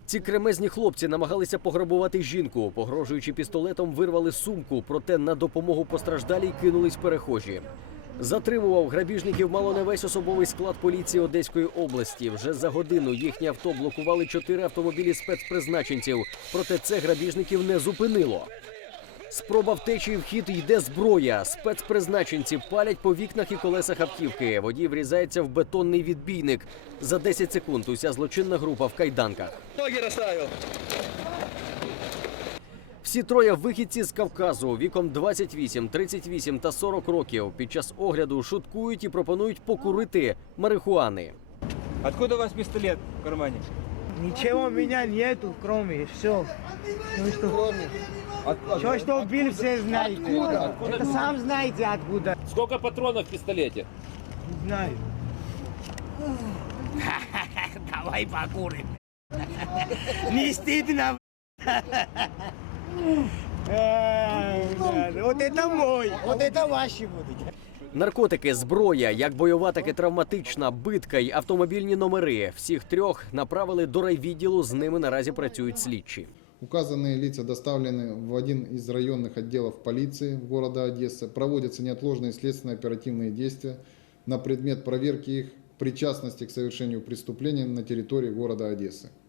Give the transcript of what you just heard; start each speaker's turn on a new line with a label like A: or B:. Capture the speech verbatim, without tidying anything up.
A: Ці кремезні хлопці намагалися пограбувати жінку. Погрожуючи пістолетом, вирвали сумку, проте на допомогу постраждалій кинулись перехожі. Затримував грабіжників мало не весь особовий склад поліції Одеської області. Вже за годину їхнє авто блокували чотири автомобілі спецпризначенців. Проте це грабіжників не зупинило. Спроба втечі, в хід йде зброя. Спецпризначенці палять по вікнах і колесах автівки. Водій врізається в бетонний відбійник. За десять секунд уся злочинна група в кайданках.
B: Ноги розставив.
A: Всі троє вихідці з Кавказу віком двадцять вісім, тридцять вісім та сорок років. Під час огляду шуткують і пропонують покурити марихуани.
B: Откуда у вас пістолет в кармані?
C: Ничего у меня нету, кроме, все. Ну что, кроме? Что, что убили, все знаете.
B: Откуда? Откуда?
C: Это сам знаете откуда.
D: Сколько патронов в пистолете?
C: Не знаю. Давай покурим. Не стыдно. Вот это мой, вот это ваши будут.
A: Наркотики, зброя, як бойова, так і травматична, битка й автомобільні номери. Всіх трьох направили до райвідділу, з ними наразі працюють слідчі.
E: Указанные лица доставлены в один из районных отделов полиции города Одессы. Проводятся неотложные следственно-оперативные действия на предмет проверки их причастности к совершению преступления на территории города Одессы.